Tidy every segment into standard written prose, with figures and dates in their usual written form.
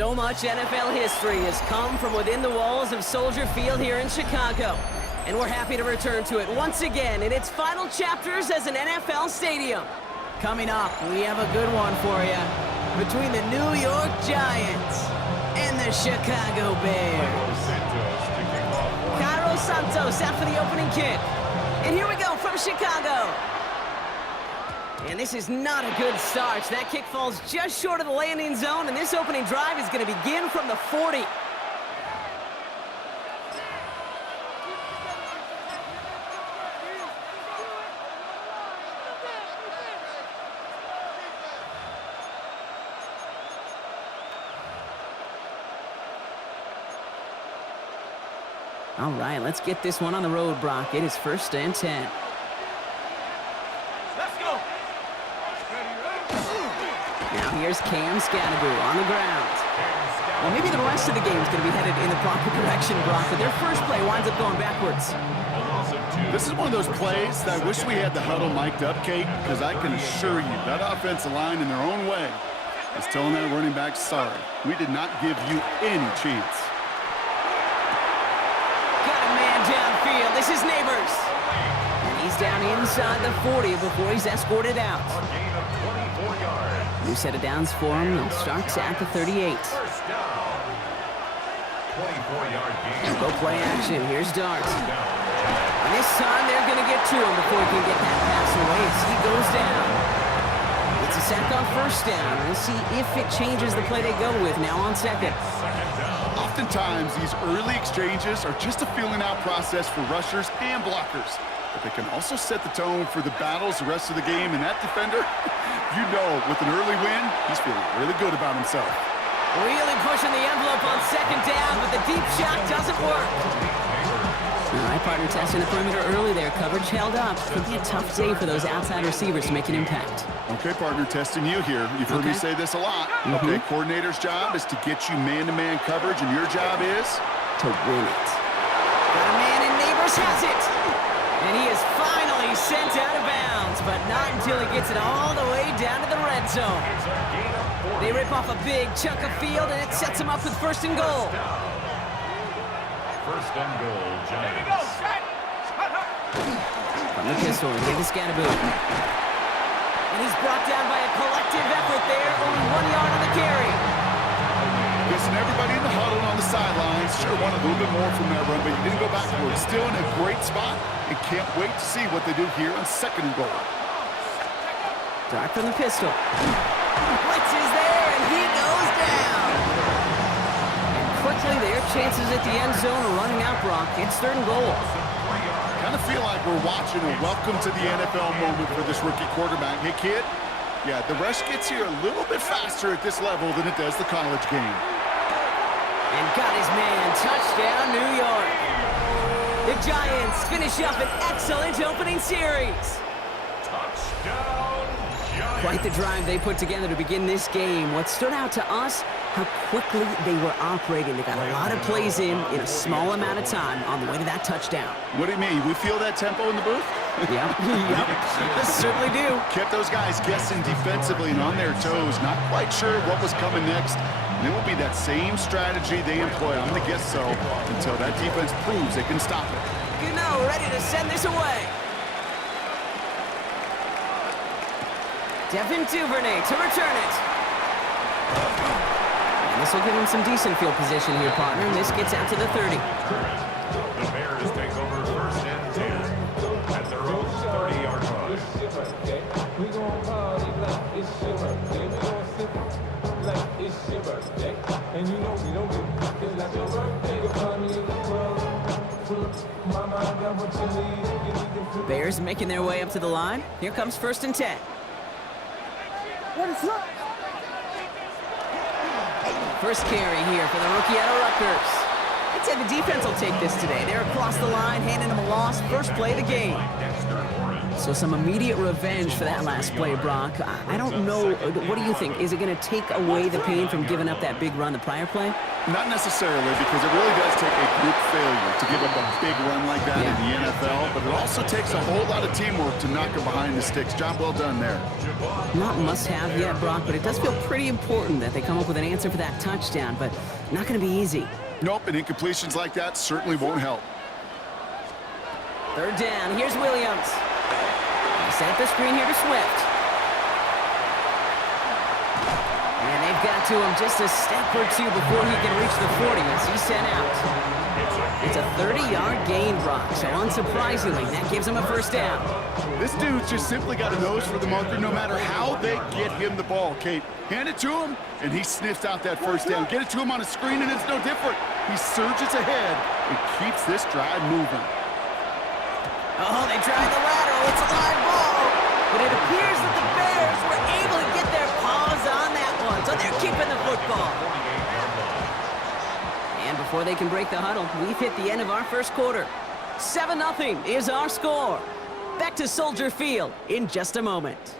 So much NFL history has come from within the walls of Soldier Field here in Chicago. And we're happy to return to it once again in its final chapters as an NFL stadium. Coming up, we have a good one for you. Between the New York Giants and the Chicago Bears. Cairo Santos out for the opening kick. And here we go from Chicago. And this is not a good start. That kick falls just short of the landing zone, and this opening drive is going to begin from the 40. All right, let's get this one on the road, Brock. It is 1st and 10. Now here's Cam Scatteroo on the ground. Well, maybe the rest of the game is going to be headed in the proper direction, Brock, but their first play winds up going backwards. This is one of those plays that I wish we had the huddle mic'd up, Kate, because I can assure you that offensive line in their own way is telling that running back, sorry, we did not give you any chance. Got a man downfield. This is Neighbors. And he's down inside the 40 before he's escorted out. New set of downs for him. He'll start at the 38. And go play action. Here's Dart. And this time they're going to get to him before he can get that pass away as he goes down. It's a sack on 1st down. We'll see if it changes the play they go with now on 2nd. Oftentimes, these early exchanges are just a feeling-out process for rushers and blockers. But they can also set the tone for the battles the rest of the game. And that defender, you know, with an early win, he's feeling really good about himself. Really pushing the envelope on 2nd down, but the deep shot doesn't work. All right, partner, testing the perimeter early there. Coverage held up. Could be a tough day for those outside receivers to make an impact. Okay, partner, testing you here. You've heard me say this a lot. Okay, coordinator's job is to get you man-to-man coverage, and your job is to win it. Got a man, and Neighbors has it. And he is finally sent out of bounds, but not until he gets it all the way down to the red zone. They rip off a big chunk of field, and it sets him up with 1st and goal. 1st and goal, Giants. From the pistol, David Scatteroo. And he's brought down by a collective effort there, only 1 yard on the carry. Listen, everybody in the huddle on the sidelines sure wanted a little bit more from that run, but you didn't go backwards. Still in a great spot, and can't wait to see what they do here on 2nd and goal. Dart from the pistol. Blitz is there, and he goes down. And quickly, their chances at the end zone are running out, Brock. It's 3rd and goal. Kind of feel like we're watching a welcome to the NFL moment for this rookie quarterback. Hey, kid, yeah, the rush gets here a little bit faster at this level than it does the college game. And got his man. Touchdown, New York. The Giants finish up an excellent opening series. Touchdown, Giants. Quite the drive they put together to begin this game. What stood out to us, how quickly they were operating. They got a lot of plays in a small amount of time on the way to that touchdown. What do you mean? We feel that tempo in the booth? Yep. Yep. Certainly do. Kept those guys guessing defensively and on their toes. Not quite sure what was coming next. And it will be that same strategy they employ, I'm going to guess so, until that defense proves they can stop it. Gano ready to send this away. Devin Duvernay to return it. And this will give him some decent field position here, partner. And this gets out to the 30. The Bears take over 1st and 10 at their own 30-yard line. We gon' party like it's your birthday. We gon' sip like it's your birthday. And you know we don't give it like your birthday. You find me in the club. Mama, I got what you need. You need to Bears making their way up to the line. Here comes 1st and 10. First carry here for the rookie out of Rutgers. I'd say the defense will take this today. They're across the line, handing him a loss. First play of the game. So some immediate revenge for that last play, Brock. I don't know. What do you think? Is it going to take away the pain from giving up that big run the prior play? Not necessarily, because it really does take a group failure to give up a big run like that in the NFL, but it also takes a whole lot of teamwork to knock them behind the sticks. Job well done there. Not must-have yet, Brock, but it does feel pretty important that they come up with an answer for that touchdown, but not going to be easy. Nope, and incompletions like that certainly won't help. Third down, here's Williams. They set up the screen here to Swift. And they've got to him just a step or two before he can reach the 40 as he's sent out. It's a 30-yard gain, Brock, so unsurprisingly, that gives him a first down. This dude's just simply got a nose for the marker no matter how they get him the ball, Kate. Hand it to him, and he sniffs out that first down. Get it to him on a screen, and it's no different. He surges ahead and keeps this drive moving. Oh, they tried the lateral. It's a live ball. But it appears that the Bears were able to get their paws on that one, so they're keeping the football. And before they can break the huddle, we've hit the end of our first quarter. 7-0 is our score. Back to Soldier Field in just a moment.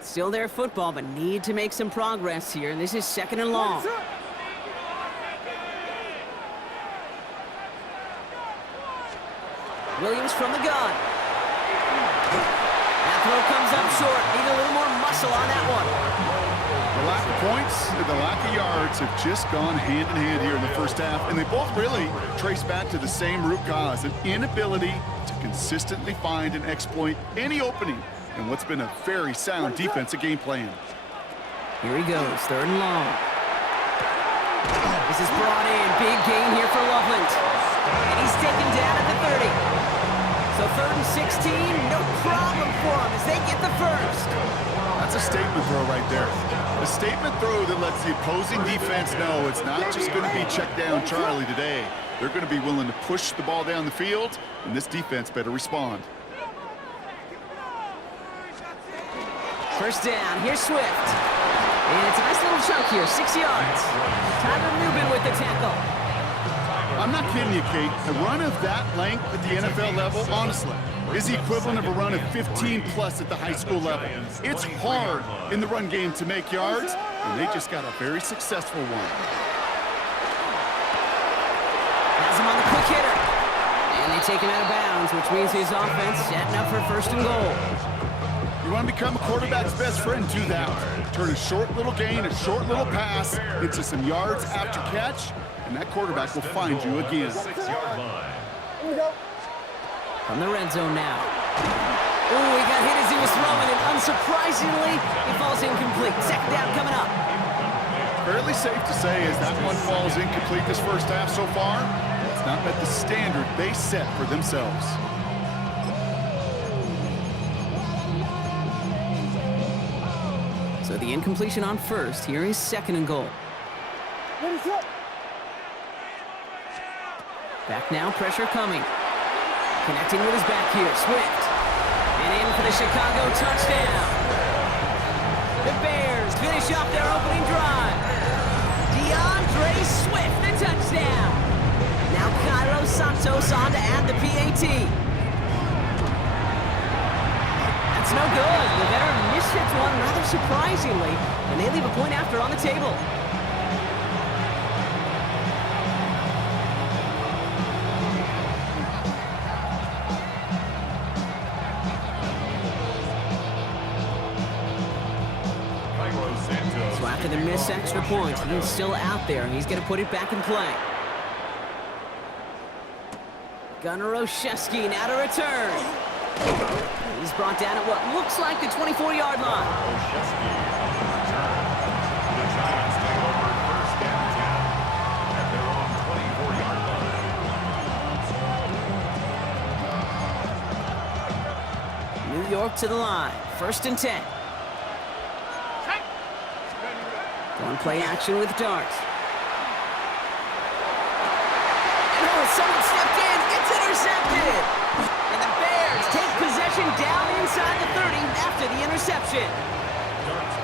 Still their football, but need to make some progress here. This is 2nd and long. Williams from the gun. That throw comes up short. Need a little more muscle on that one. The lack of points and the lack of yards have just gone hand in hand here in the first half, and they both really trace back to the same root cause, an inability to consistently find and exploit any opening in what's been a very sound defensive game plan. Here he goes, 3rd and long. This is brought in. Big gain here for Loveland. And he's taken down at the 30. So 3rd and 16, no problem for him as they get the first. That's a statement throw right there. A statement throw that lets the opposing defense know it's not just going to be check down Charlie today. They're going to be willing to push the ball down the field, and this defense better respond. First down, here's Swift. And it's a nice little chunk here, 6 yards. Tyler Newman with the tackle. I'm not kidding you, Kate. A run of that length at the NFL level, honestly, is the equivalent of a run of 15-plus at the high school level. It's hard in the run game to make yards, and they just got a very successful one. Has him on the quick hitter. And they take him out of bounds, which means his offense setting up for 1st and goal. You want to become a quarterback's best friend, do that. Turn a short little gain, a short little pass into some yards after catch, and that quarterback will find you again. From the red zone now. Oh, he got hit as he was throwing, and unsurprisingly, he falls incomplete. 2nd down coming up. Fairly safe to say as that one falls incomplete this first half so far, it's not met the standard they set for themselves. So the incompletion on 1st. Here is 2nd and goal. Back now, pressure coming. Connecting with his back here, Swift. And in for the Chicago touchdown. The Bears finish off their opening drive. DeAndre Swift, the touchdown. Now Carlos Santos on to add the PAT. That's no good. The veteran mishits one rather surprisingly, and they leave a point after on the table. So after the missed extra point, he's still out there, and he's going to put it back in play. Gunnar Olszewski now to return. He's brought down at what looks like the 24-yard line. Olszewski return. The Giants take over 1st and 10 at their own 24-yard line. New York to the line. 1st and 10. One play action with Dart. And oh, someone stepped in. It's intercepted. And the Bears take possession down inside the 30 after the interception.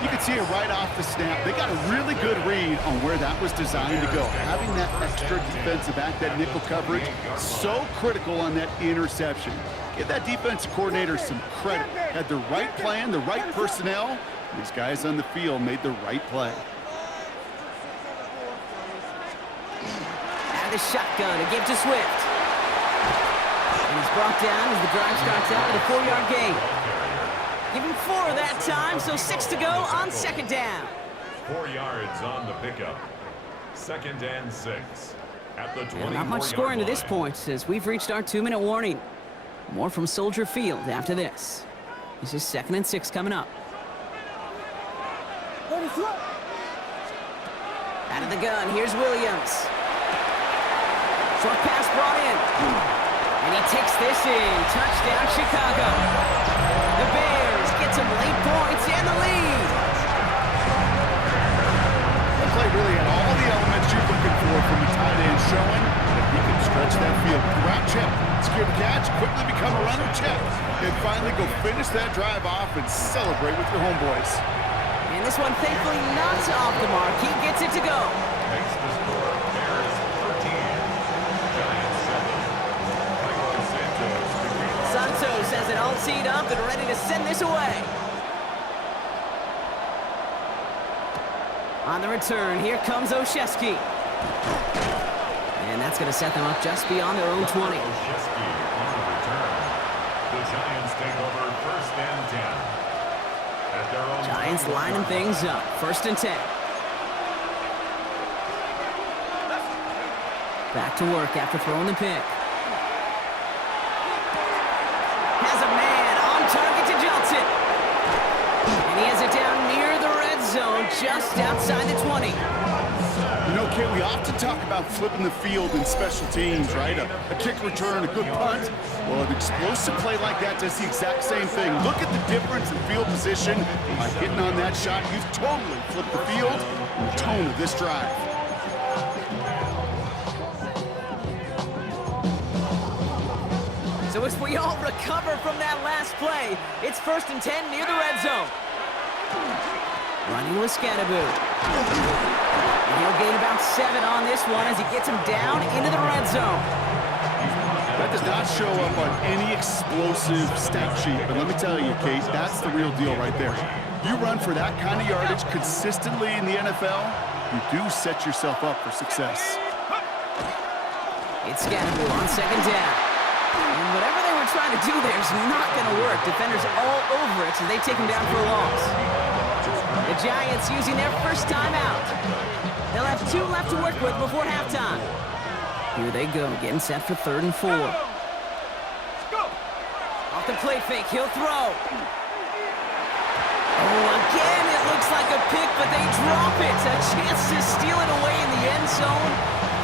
You can see it right off the snap. They got a really good read on where that was designed to go. Having that extra defensive back, that nickel coverage, so critical on that interception. Give that defensive coordinator some credit. Had the right plan, the right personnel. These guys on the field made the right play. Out of the shotgun, a give to Swift. And he's brought down as the drive starts out with a 4-yard gain. Give him 4 that time, so 6 to go on second down. 4 yards on the pickup. 2nd and 6 at the 24-yard Not much scoring to this line. point as we've reached our 2-minute warning. More from Soldier Field after this. This is 2nd and 6 coming up. Out of the gun, here's Williams. Short pass brought in. And he takes this in. Touchdown, Chicago. The Bears get some late points and the lead. The play really had all the elements you're looking for from a tight end, showing that he can stretch that field. Route check, secure the catch, quickly become a runner check, and finally go finish that drive off and celebrate with your homeboys. And this one thankfully not off the mark. He gets it to go. Makes the score. Bears 13. Giants 7. Santos has it all teed up and ready to send this away. On the return, here comes Olszewski. And that's going to set them up just beyond their own 20. Olszewski on the return. The Giants take over 1st and 10. At their own Giants lining things up. 1st and 10. Back to work after throwing the pick. Has a man on target to Johnson. And he has it down near the red zone, just outside the 20. You know, Kate, we often talk about flipping the field in special teams, right? A kick return, a good punt. Well, an explosive play like that does the exact same thing. Look at the difference in field position. By hitting on that shot, you've totally flipped the field and the tone of this drive. So as we all recover from that last play, it's 1st and 10 near the red zone. Running with Scadaboo. And he'll gain about 7 on this one as he gets him down into the red zone. That does not show up on any explosive stat sheet, but let me tell you, Kate, that's the real deal right there. You run for that kind of yardage consistently in the NFL, you do set yourself up for success. It's Scadaboo on 2nd down. And whatever they were trying to do there is not going to work. Defenders all over it, so they take him down for a loss. The Giants using their first timeout. They'll have 2 left to work with before halftime. Here they go, getting set for 3rd and 4. Off the play fake, he'll throw. Oh, again, it looks like a pick, but they drop it. A chance to steal it away in the end zone.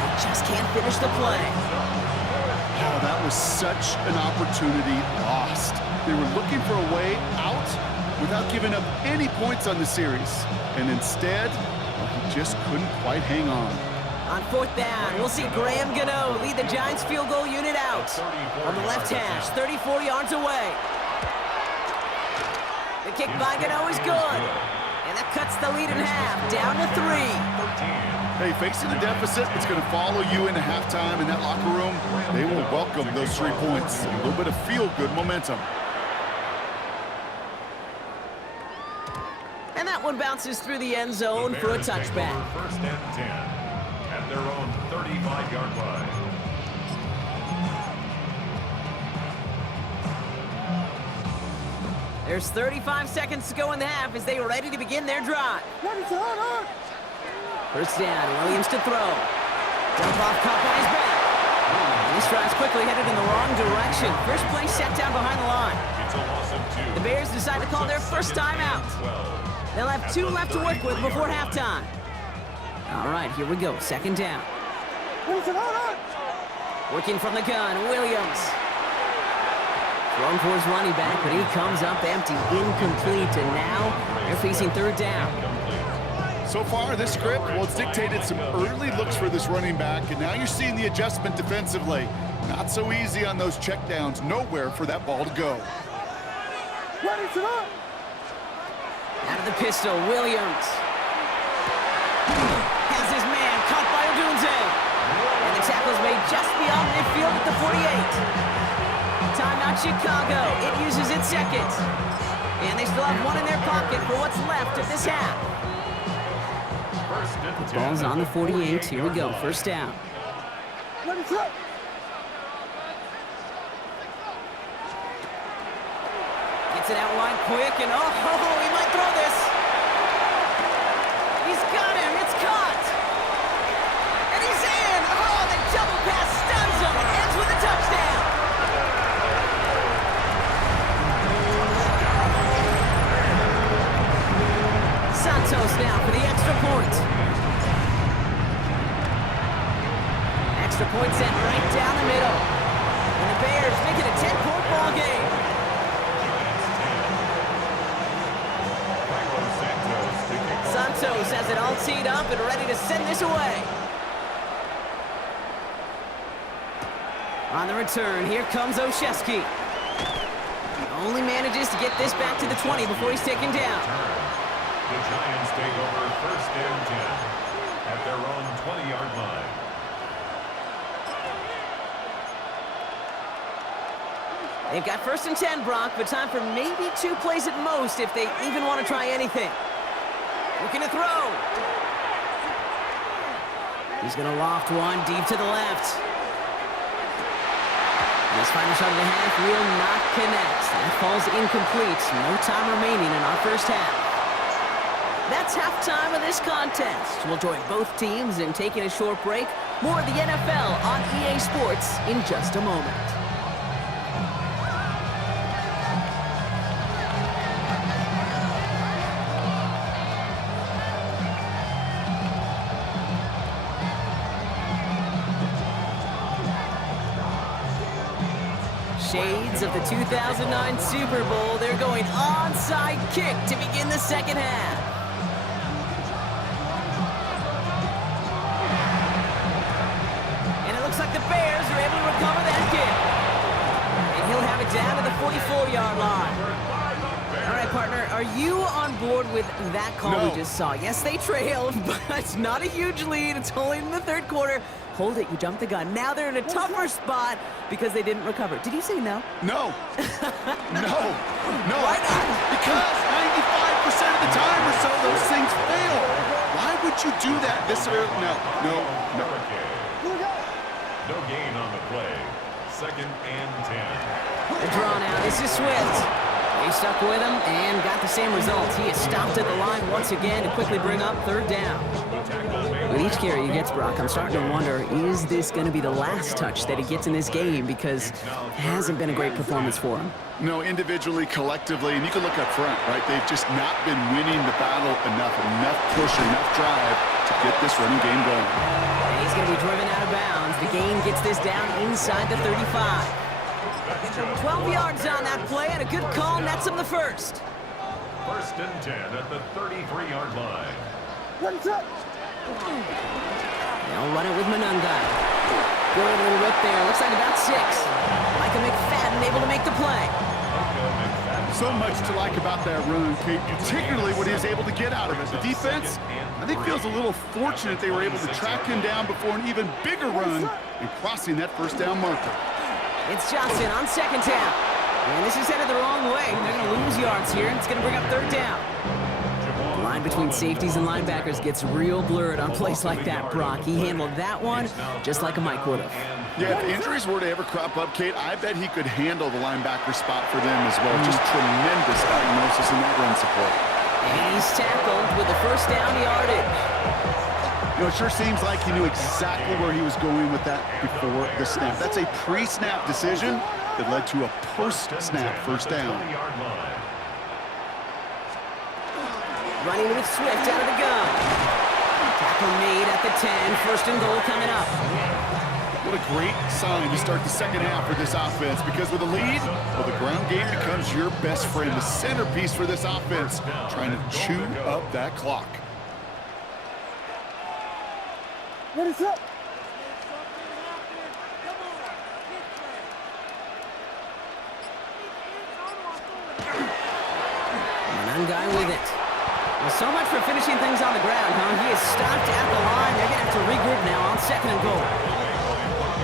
They just can't finish the play. Oh, that was such an opportunity lost. They were looking for a way out without giving up any points on the series. And instead, well, he just couldn't quite hang on. On 4th down, we'll see Graham Gano lead the Giants field goal unit out. On the left hash, 34 yards away. The kick by Gano is good. And that cuts the lead in half, down to 3. Hey, facing a deficit, it's going to follow you into halftime in that locker room. They will welcome those 3 points. A little bit of feel-good momentum. And that one bounces through the end zone for a touchback. 1st and 10 at their own 35-yard line. There's 35 seconds to go in the half as they are ready to begin their drive. 1st down, Williams to throw. Dump off caught by his back. And this drive's quickly headed in the wrong direction. First play set down behind the line. It's a loss of 2. The Bears decide to call their first timeout. They'll have 2 left to work with before halftime. All right, here we go. 2nd down. Working from the gun, Williams. Thrown for his running back, but he comes up empty, incomplete, and now they're facing 3rd down. So far, this script, well, it's dictated some early looks for this running back, and now you're seeing the adjustment defensively. Not so easy on those checkdowns. Nowhere for that ball to go. Out of the pistol, Williams. Has his man caught by Odunze. And the tackle's made just beyond midfield at the 48. Timeout Chicago. It uses its second. And they still have one in their pocket for what's left of this half. The ball's on the 48. Here we go. First down. Gets it out wide quick, and he might throw this. He's got him. It's caught. And he's in. Oh, the double pass stuns him. It ends with a touchdown. Santos now for the extra point. Extra point sent right down the middle. And the Bears make it a 10-point ball game. Santos has it all teed up and ready to send this away. On the return, here comes Olszewski. Only manages to get this back to the 20 before he's taken down. The Giants take over first and 10 at their own 20-yard line. They've got first and 10, Brock, but time for maybe 2 plays at most if they even want to try anything. Looking to throw. He's going to loft one deep to the left. This final shot of the half will not connect. That falls incomplete. No time remaining in our first half. That's halftime of this contest. We'll join both teams in taking a short break. More of the NFL on EA Sports in just a moment. Shades of the 2009 Super Bowl. They're going onside kick to begin the second half. And it looks like the Bears are able to recover that kick. And he'll have it down to the 44-yard line. All right, partner, are you on board with that call we just saw? Yes, they trailed, but it's not a huge lead. It's only in the third quarter. Hold it, you jumped the gun. Now they're in a tougher spot because they didn't recover. Did you say no? No. No. Why not? Because 95% of the time or so, those things fail. Why would you do that this early? No. No gain on the play. Second and 10. They're drawn out. This is Swift. They stuck with him and got the same result. He is stopped at the line once again to quickly bring up third down. With each carry he gets, Brock, I'm starting to wonder, is this going to be the last touch that he gets in this game? Because it hasn't been a great performance for him. No, individually, collectively, and you can look up front, right? They've just not been winning the battle enough push, enough drive to get this running game going. And he's going to be driven out of bounds. The gain gets this down inside the 35. 12 yards on that play, and a good call nets him the first. First and 10 at the 33-yard line. They'll run it with Manungai. Good little rip there. Looks like about 6. Micah McFadden able to make the play. So much to like about that run, Kate, particularly what he was able to get out of it. The defense, I think, feels a little fortunate they were able to track him down before an even bigger run and crossing that first down marker. It's Johnson on second down. And this is headed the wrong way. They're going to lose yards here, and it's going to bring up third down. The line between safeties and linebackers gets real blurred on plays like that, Brock. He handled that one just like a Mike would have. Yeah, if injuries were to ever crop up, Kate, I bet he could handle the linebacker spot for them as well. Just tremendous diagnosis in that run support. And he's tackled with the first down yardage. You know, it sure seems like he knew exactly where he was going with that before the snap. That's a pre-snap decision that led to a post-snap first down. Running with Swift out of the gun. Tackle made at the 10. First and goal coming up. What a great sign to start the second half for this offense, because with a lead, well, the ground game becomes your best friend, the centerpiece for this offense, trying to chew up that clock. What is up? Manungai with it. Well, so much for finishing things on the ground, huh? He is stopped at the line. They're going to have to regroup now on 2nd and goal.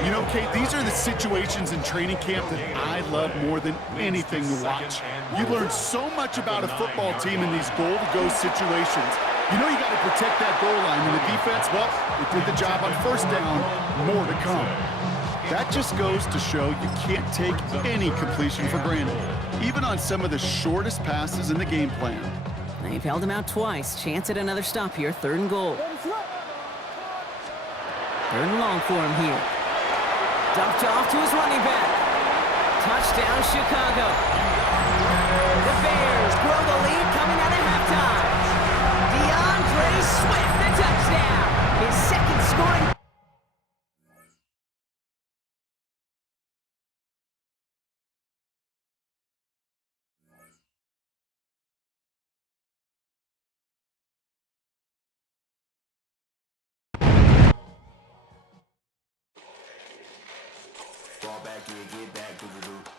You know, Kate, these are the situations in training camp that I love more than anything to watch. You learn so much about a football team in these goal-to-go situations. You know you got to protect that goal line, and the defense, well, it did the job on 1st down. More to come. That just goes to show you can't take any completion for granted, even on some of the shortest passes in the game plan. They've held him out twice. Chance at another stop here. 3rd and goal. 3rd and long for him here. Dumped off to his running back. Touchdown, Chicago. The Bears grow the lead coming out of halftime. DeAndre Swift, the touchdown. His 2nd scoring. Fall back, get